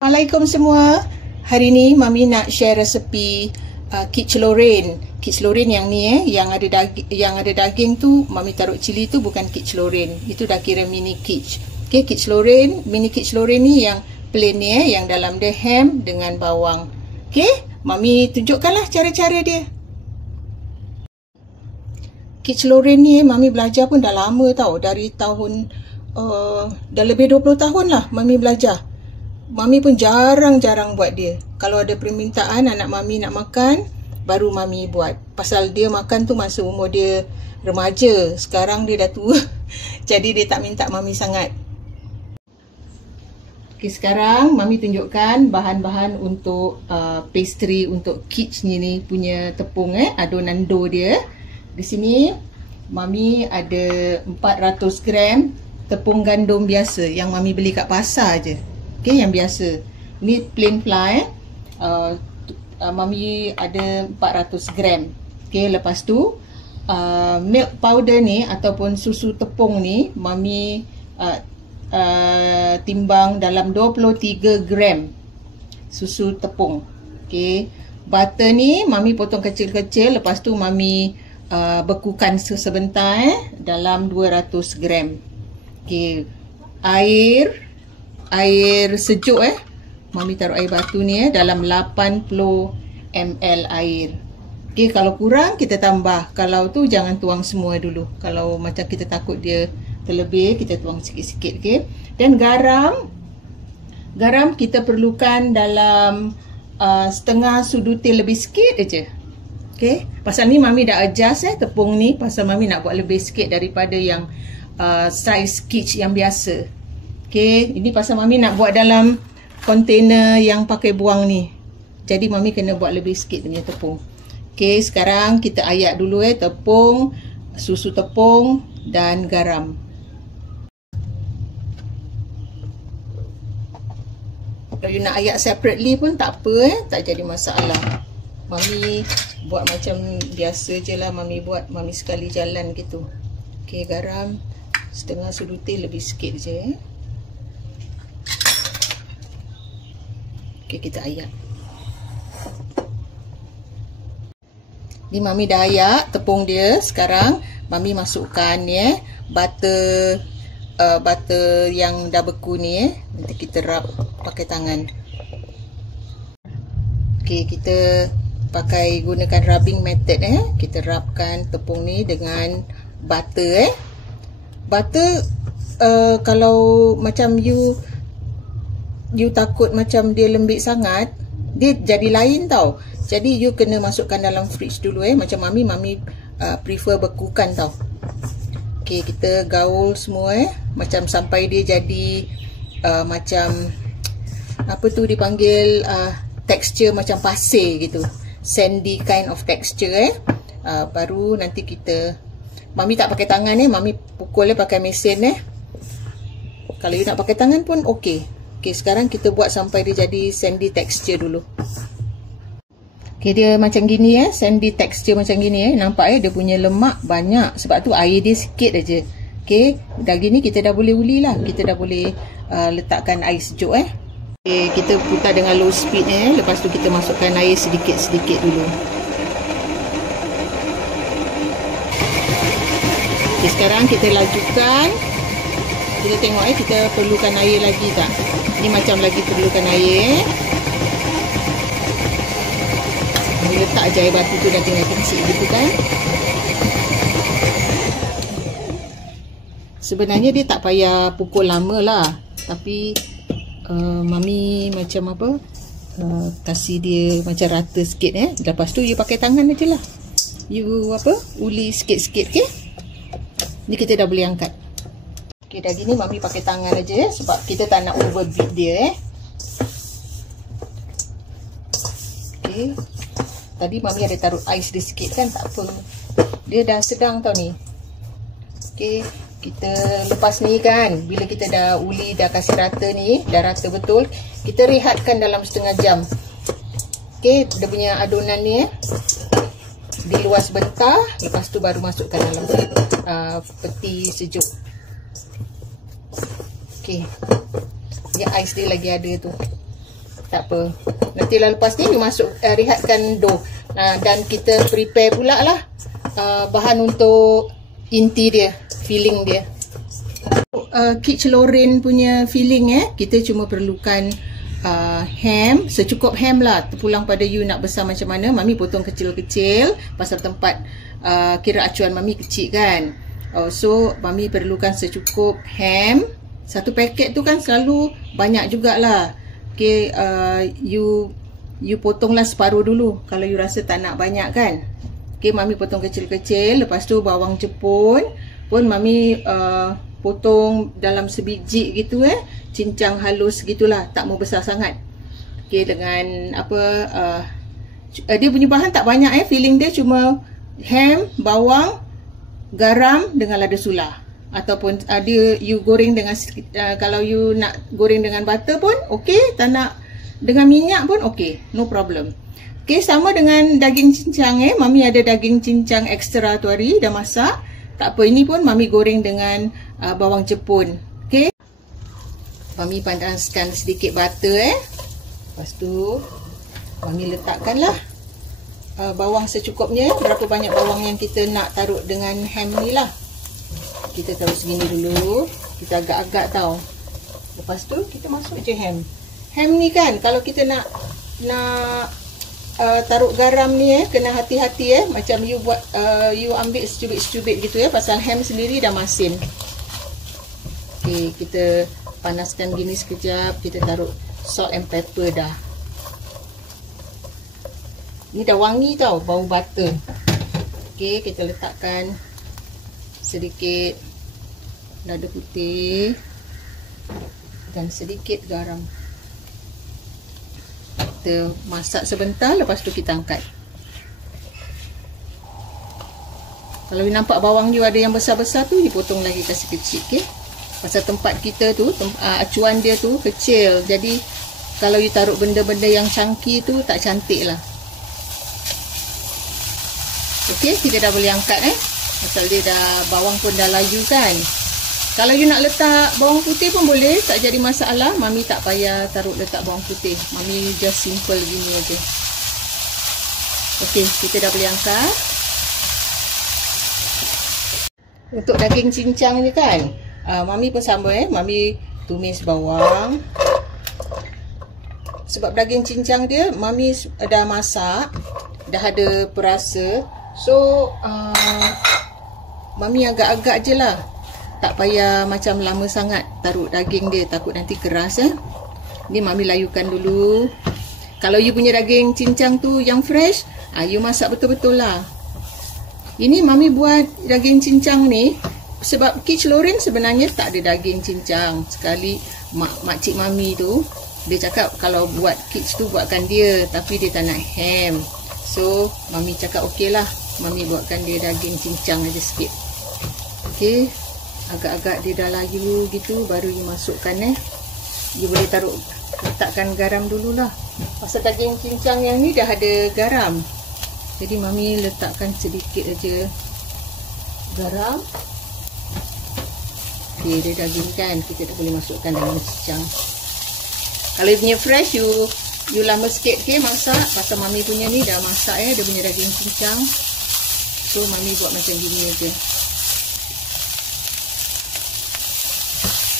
Assalamualaikum semua. Hari ni Mami nak share resepi quiche Lorraine. Quiche Lorraine yang ni yang ada daging tu Mami taruh cili tu bukan quiche Lorraine. Itu dah kira mini quiche. Okey, quiche Lorraine, mini quiche Lorraine ni yang plain ni yang dalam dia ham dengan bawang. Okey, Mami tunjukkanlah cara-cara dia. Quiche Lorraine ni Mami belajar pun dah lama tau. Dari tahun dah lebih 20 tahun lah Mami belajar. Mami pun jarang-jarang buat dia. Kalau ada permintaan anak Mami nak makan, baru Mami buat. Pasal dia makan tu masa umur dia remaja. Sekarang dia dah tua. Jadi dia tak minta Mami sangat. Okay, sekarang Mami tunjukkan bahan-bahan untuk pastry untuk quiche ni punya tepung adonan dough dia. Di sini Mami ada 400 gram tepung gandum biasa yang Mami beli kat pasar je. Okay, yang biasa. Ni plain flour Mami ada 400 gram. Okay, lepas tu milk powder ni ataupun susu tepung ni Mami timbang dalam 23 gram susu tepung. Okay, butter ni Mami potong kecil-kecil. Lepas tu Mami bekukan sebentar dalam 200 gram. Okay, air sejuk Mami taruh air batu ni dalam 80 ml air. Okey, kalau kurang kita tambah. Kalau tu jangan tuang semua dulu. Kalau macam kita takut dia terlebih, kita tuang sikit-sikit. Okey. Dan garam kita perlukan dalam setengah sudu teh lebih sikit aja. Okey. Pasal ni Mami dah adjust tepung ni pasal Mami nak buat lebih sikit daripada yang saiz quiche yang biasa. Okay, ini pasal Mami nak buat dalam kontainer yang pakai buang ni. Jadi Mami kena buat lebih sikit punya tepung. Okay, sekarang kita ayak dulu tepung, susu tepung dan garam. Kalau you nak ayak separately pun tak apa tak jadi masalah. Mami buat macam biasa je lah Mami buat. Mami sekali jalan gitu. Okay, garam setengah sudu teh lebih sikit je. Okay, kita ayak. Ni Mami dah ayak tepung dia. Sekarang Mami masukkan butter yang dah beku ni nanti kita rub pakai tangan. Okay, kita gunakan rubbing method kita rubkan tepung ni dengan butter butter kalau macam you takut macam dia lembik sangat, dia jadi lain tau. Jadi you kena masukkan dalam fridge dulu macam Mami prefer bekukan tau. Okay, kita gaul semua macam sampai dia jadi macam apa tu dipanggil texture macam pasir gitu. Sandy kind of texture baru nanti kita Mami tak pakai tangan Mami pukul pakai mesin Kalau you nak pakai tangan pun okey. Okay, sekarang kita buat sampai dia jadi sandy texture dulu. Okay, dia macam gini sandy texture macam gini nampak dia punya lemak banyak sebab tu air dia sikit aja. Okay, dah gini kita dah boleh uli lah. Kita dah boleh letakkan air sejuk Okay, kita putar dengan low speed lepas tu kita masukkan air sedikit-sedikit dulu. Okay, sekarang kita lajukan. Kita tengok kita perlukan air lagi tak? Ni macam lagi perlukan air. Ni letak je air batu tu dah tinggal kecil gitu kan. Sebenarnya dia tak payah pukul lama lah. Tapi Mami macam apa kasih dia macam rata sikit Lepas tu you pakai tangan aje lah. You uli sikit-sikit Ni kita dah boleh angkat. Okay, dah gini Mami pakai tangan aja sebab kita tak nak overbeat dia Okay. Tadi Mami ada taruh ais dia sikit kan, tak apa. Dia dah sedang tau ni. Okay, kita lepas ni kan, bila kita dah uli, dah kasih rata ni, dah rata betul, kita rehatkan dalam setengah jam. Okay, dia punya adonan ni di luar sebentar, lepas tu baru masukkan dalam peti sejuk. Okay, ni ais dia lagi ada tu. Tak apa. Nanti lepas ni you masuk rehatkan dough. Dan kita prepare pula lah bahan untuk inti dia, filling dia. Quiche Lorraine punya filling kita cuma perlukan ham, secukup ham lah, terpulang pada you nak besar macam mana. Mami potong kecil-kecil pasal tempat kira acuan Mami kecil kan. So Mami perlukan secukup ham. Satu paket tu kan selalu banyak jugalah. Okay, you potonglah separuh dulu kalau you rasa tak nak banyak kan. Okay, Mami potong kecil-kecil. Lepas tu bawang jepun pun Mami potong dalam sebiji gitu cincang halus gitulah, tak mau besar sangat. Okay, dengan apa dia punya bahan tak banyak filling dia cuma ham, bawang, garam dengan lada sula. Ataupun dia you goreng dengan kalau you nak goreng dengan butter pun okey, tak nak dengan minyak pun okey, no problem. Okey, sama dengan daging cincang Mami ada daging cincang ekstra tu hari dah masak. Tak apa, ini pun Mami goreng dengan bawang jepun. Okey. Mami panaskan sedikit butter Lepas tu Mami letakkanlah bawang secukupnya. Berapa banyak bawang yang kita nak taruh dengan ham ni lah. Kita taruh segini dulu. Kita agak-agak tau. Lepas tu kita masuk je ham. Ham ni kan kalau kita nak taruh garam ni kena hati-hati macam you buat you ambil secubit-secubit gitu pasal ham sendiri dah masin. Okey, kita panaskan gini sekejap. Kita taruh salt and pepper dah. Ni dah wangi tau bau butter. Okey, kita letakkan sedikit lada putih dan sedikit garam. Kita masak sebentar, lepas tu kita angkat. Kalau you nampak bawang you ada yang besar-besar tu, you potong lagi kasih kecil. Okay? Pasal tempat kita tu acuan dia tu kecil, jadi kalau you taruh benda-benda yang chunky tu tak cantik lah. Okay, kita dah boleh angkat pasal dia dah, bawang pun dah layu kan. Kalau you nak letak bawang putih pun boleh, tak jadi masalah. Mami tak payah taruh letak bawang putih. Mami just simple gini aja. Okey, kita dah boleh angkat. Untuk daging cincang ni kan, Mami pun sama Mami tumis bawang. Sebab daging cincang dia Mami dah masak, dah ada perasa. So Mami agak-agak je lah, tak payah macam lama sangat taruh daging dia, takut nanti keras Ni Mami layukan dulu. Kalau you punya daging cincang tu yang fresh, you masak betul-betul lah. Ini Mami buat daging cincang ni sebab Quiche Lorraine sebenarnya tak ada daging cincang. Sekali makcik Mami tu dia cakap kalau buat quiche tu buatkan dia, tapi dia tak nak ham. So Mami cakap okey lah, Mami buatkan dia daging cincang aja sikit. Okey, agak-agak dia dah layu gitu, baru you masukkan you boleh taruh, letakkan garam dululah. Pasal daging cincang yang ni dah ada garam, jadi Mami letakkan sedikit aja garam. Okey, dia daging kan, kita dah boleh masukkan dalam cincang. Kalau punya fresh, you lama sikit masak. Pasal Mami punya ni dah masak dia punya daging cincang. So Mami buat macam gini aja.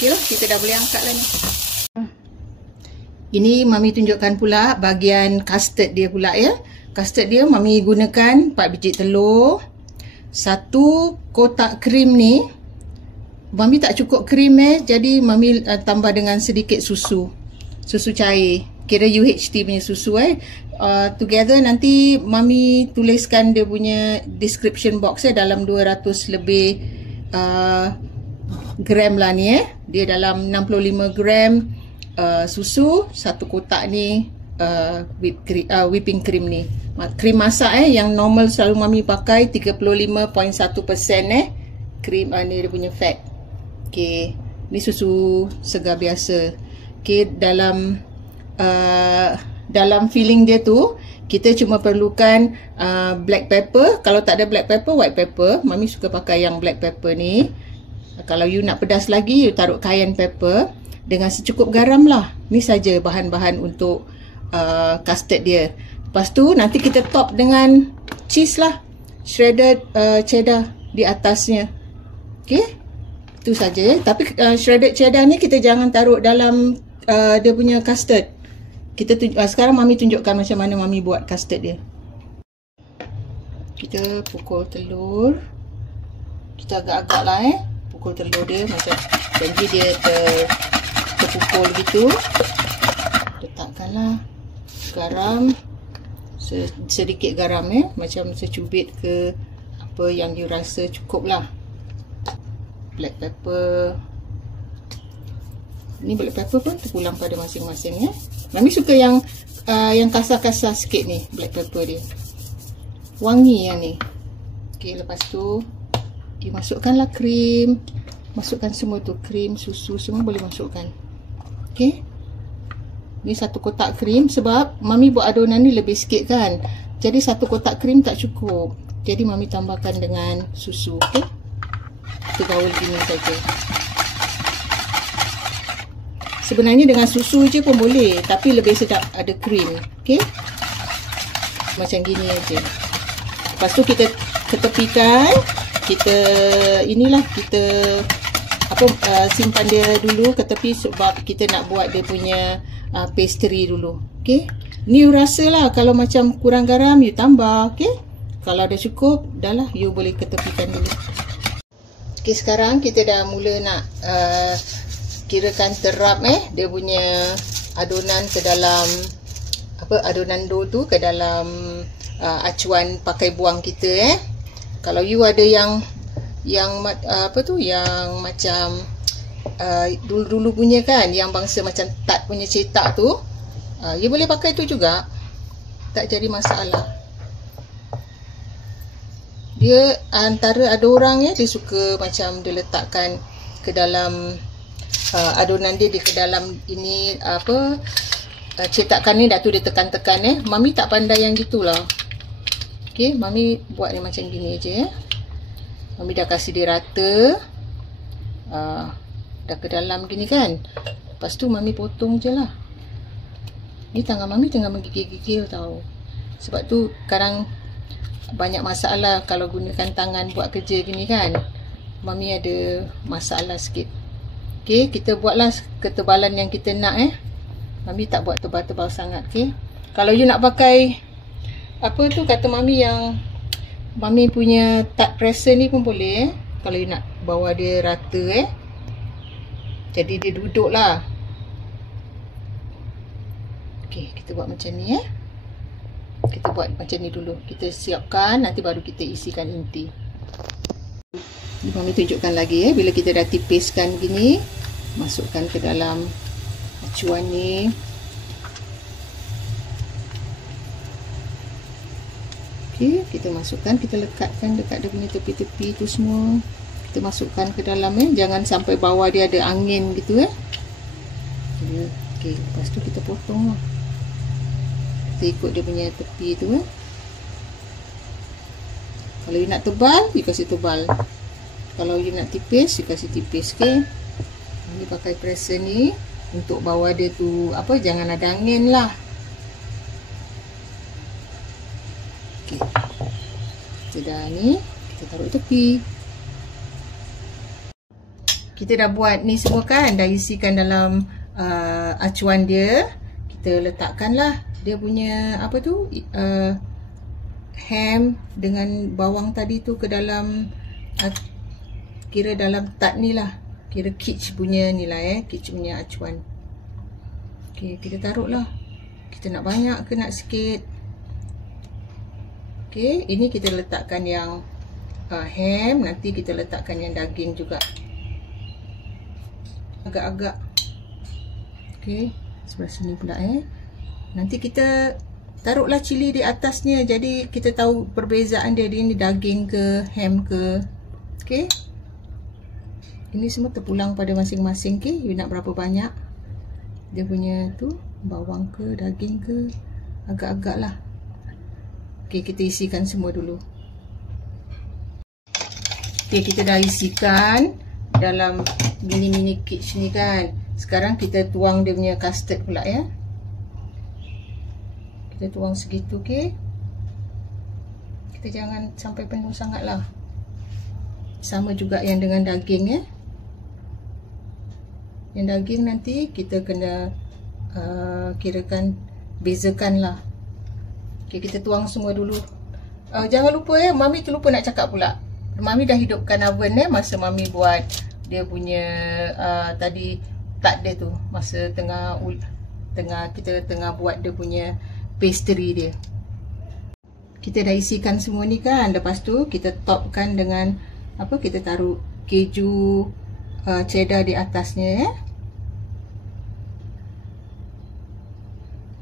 Okey lah, kita dah boleh angkat lah ni. Ini Mami tunjukkan pula bahagian custard dia pula Custard dia Mami gunakan 4 biji telur, 1 kotak krim ni. Mami tak cukup krim jadi Mami tambah dengan sedikit susu cair. Kira UHT punya susu together nanti Mami tuliskan dia punya description box dalam 200 lebih gram lah ni Dia dalam 65 gram susu, 1 kotak ni whipping cream ni. Krim masak yang normal selalu Mami pakai 35.1% krim ni dia punya fat. Okey, ni susu segar biasa. Okey, dalam filling dia tu kita cuma perlukan black pepper. Kalau tak ada black pepper, white pepper. Mami suka pakai yang black pepper ni. Kalau you nak pedas lagi, you taruh cayenne pepper dengan secukup garam lah. Ni saja bahan-bahan untuk custard dia. Lepas tu nanti kita top dengan cheese lah, shredded cheddar di atasnya. Okay, itu saja. Tapi shredded cheddar ni kita jangan taruh dalam dia punya custard. Sekarang Mami tunjukkan macam mana Mami buat custard dia. Kita pukul telur. Kita agak-agak lah pukul telur dia macam janji dia terpukul gitu. Letakkanlah garam, sedikit garam macam secubit ke apa yang you rasa cukup lah. Black pepper. Ni black pepper pun terpulang pada masing-masing Mami suka yang kasar-kasar sikit ni black pepper dia. Wangi yang ni. Okey, lepas tu dimasukkanlah krim. Masukkan semua tu, krim, susu semua boleh masukkan. Okey. Ni satu kotak krim sebab Mami buat adunan ni lebih sikit kan. Jadi satu kotak krim tak cukup. Jadi Mami tambahkan dengan susu. Okey. Kita gaul gini saja. Sebenarnya dengan susu je pun boleh, tapi lebih sedap ada krim. Okey. Macam gini aja. Lepas tu kita ketepikan. Kita simpan dia dulu ke tepi sebab kita nak buat dia punya pastry dulu. Okey. Ni you rasa lah, kalau macam kurang garam you tambah. Okey. Kalau dah cukup, dah lah, you boleh ketepikan dulu. Okey, sekarang kita dah mula nak kirakan terap dia punya adunan ke dalam adunan dough tu ke dalam acuan pakai buang kita Kalau you ada yang macam dulu-dulu punya kan, yang bangsa macam tart punya cetak tu, you boleh pakai tu juga, tak jadi masalah. Dia antara ada orang dia suka macam dia letakkan ke dalam adunan dia ke dalam ini cetakan ni, dah tu dia tekan-tekan Mami tak pandai yang gitulah. Okey, Mami buat ni macam gini aja Mami dah kasih dia rata. Dah ke dalam gini kan. Lepas tu Mami potong je lah. Ni tangan Mami tengah menggigil-gigil tau. Sebab tu kadang banyak masalah kalau gunakan tangan buat kerja gini kan. Mami ada masalah sikit. Okey, kita buatlah ketebalan yang kita nak Mami tak buat tebal-tebal sangat. Okey. Kalau you nak pakai apa tu kata Mami, yang Mami punya tart presser ni pun boleh kalau you nak bawa dia rata jadi dia duduk lah. Okey, kita buat macam ni Kita buat macam ni dulu. Kita siapkan, nanti baru kita isikan inti. Ni Mami tunjukkan lagi bila kita dah tipiskan gini, masukkan ke dalam acuan ni. Okey, kita masukkan, kita lekatkan dekat dia punya tepi-tepi tu semua. Kita masukkan ke dalam jangan sampai bawah dia ada angin gitu Okey, lepas tu kita potong lah. Kita ikut dia punya tepi tu Kalau you nak tebal, you kasih tebal. Kalau you nak tipis, you kasih tipis. Okey. Ini pakai presser ni untuk bawa dia tu jangan ada angin lah. Okey. Sudah ni, kita taruh tepi. Kita dah buat ni semua kan, dah isikan dalam acuan dia. Kita letakkanlah dia punya ham dengan bawang tadi tu ke dalam kira dalam tart ni lah, kira quiche punya ni lah quiche punya acuan. Okey, kita taruh lah. Kita nak banyak ke nak sikit. Okey, ini kita letakkan yang ham, nanti kita letakkan yang daging juga. Agak-agak. Okey, sebelah sini pula Nanti kita taruhlah cili di atasnya, jadi kita tahu perbezaan dia ni daging ke ham ke. Okey. Ini semua terpulang pada masing-masing. Okey, you nak berapa banyak dia punya tu, bawang ke daging ke, agak-agak lah. Okey, kita isikan semua dulu. Okey, kita dah isikan dalam mini-mini quiche ni kan. Sekarang kita tuang dia punya custard pula Kita tuang segitu, okey. Kita jangan sampai penuh sangat lah. Sama juga yang dengan daging ya. Yang daging nanti kita kena kirakan bezakan lah. Okey, kita tuang semua dulu. Jangan lupa ya, Mami terlupa nak cakap pula. Mami dah hidupkan oven masa Mami buat dia punya tadi tart dia tu, masa kita tengah buat dia punya pastry dia. Kita dah isikan semua ni kan. Lepas tu kita topkan dengan apa, kita taruh keju cheddar di atasnya ya.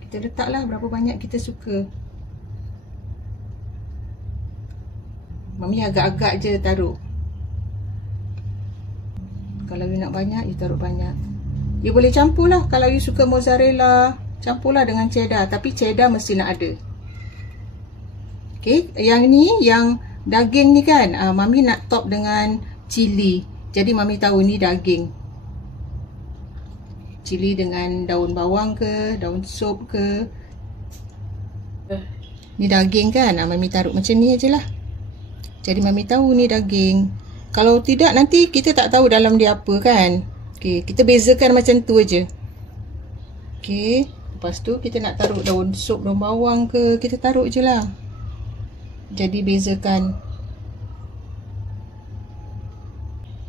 Kita letaklah berapa banyak kita suka. Mami agak-agak je taruh. Kalau you nak banyak, you taruh banyak. You boleh campur lah. Kalau you suka mozzarella, campurlah dengan cheddar. Tapi cheddar mesti nak ada. Okay, yang ni, yang daging ni kan, Mami nak top dengan cili. Jadi Mami tahu ni daging. Cili dengan daun bawang ke, daun sop ke. Ni daging kan, Mami taruh macam ni aje lah. Jadi Mami tahu ni daging. Kalau tidak nanti kita tak tahu dalam dia apa kan. Okay, kita bezakan macam tu aje. Okay, lepas tu kita nak taruh daun sop, daun bawang ke, kita taruh je lah. Jadi bezakan.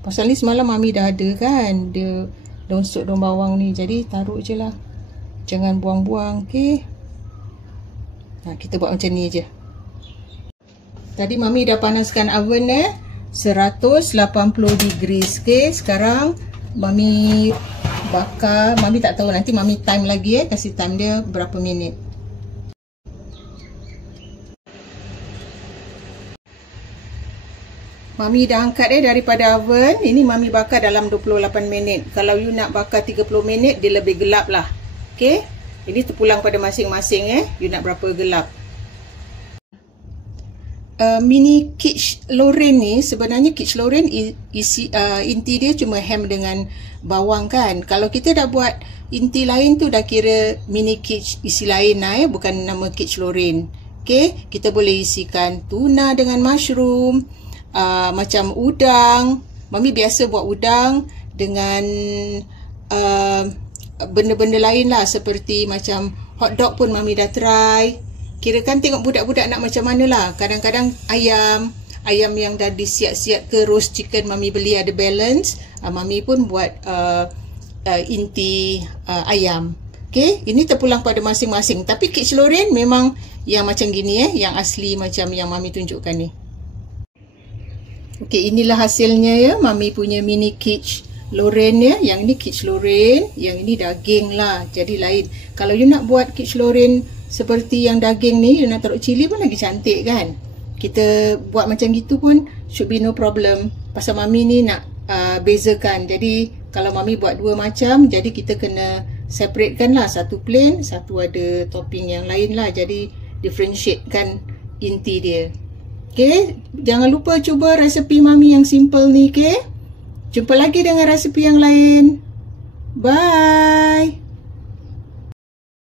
Pasal ni semalam Mami dah ada kan, dia daun sop, daun bawang ni. Jadi taruh je lah. Jangan buang-buang, okay. Kita buat macam ni je. Tadi Mami dah panaskan oven 180 degrees, okay. Sekarang Mami bakar. Mami tak tahu, nanti Mami time lagi kasih time dia berapa minit. Mami dah angkat daripada oven. Ini Mami bakar dalam 28 minit. Kalau you nak bakar 30 minit, dia lebih gelap lah. Okay. Ini terpulang pada masing-masing you nak berapa gelap. Mini quiche Lorraine ni, sebenarnya quiche Lorraine inti dia cuma ham dengan bawang kan. Kalau kita dah buat inti lain tu dah kira mini quiche isi lain lah bukan nama quiche Lorraine. Okay. Kita boleh isikan tuna dengan mushroom. Macam udang. Mami biasa buat udang dengan benda-benda lain lah. Seperti macam hotdog pun Mami dah try. Kirakan tengok budak-budak nak macam mana lah. Kadang-kadang ayam yang dah disiap-siap ke roast chicken Mami beli ada balance. Mami pun buat inti ayam. Okay, ini terpulang pada masing-masing. Tapi quiche Lorraine memang yang macam gini yang asli macam yang Mami tunjukkan ni. Okey, inilah hasilnya ya, Mami punya mini quiche Lorraine Yang ini quiche Lorraine, yang ini daging lah. Jadi lain. Kalau you nak buat quiche Lorraine seperti yang daging ni, you nak taruh cili pun lagi cantik kan. Kita buat macam gitu pun should be no problem. Pasal Mami ni nak bezakan. Jadi kalau Mami buat dua macam, jadi kita kena separatekan lah. Satu plain, satu ada topping yang lain lah. Jadi differentiate kan inti dia. Okay, jangan lupa cuba resepi Mami yang simple ni, okay. Jumpa lagi dengan resepi yang lain. Bye.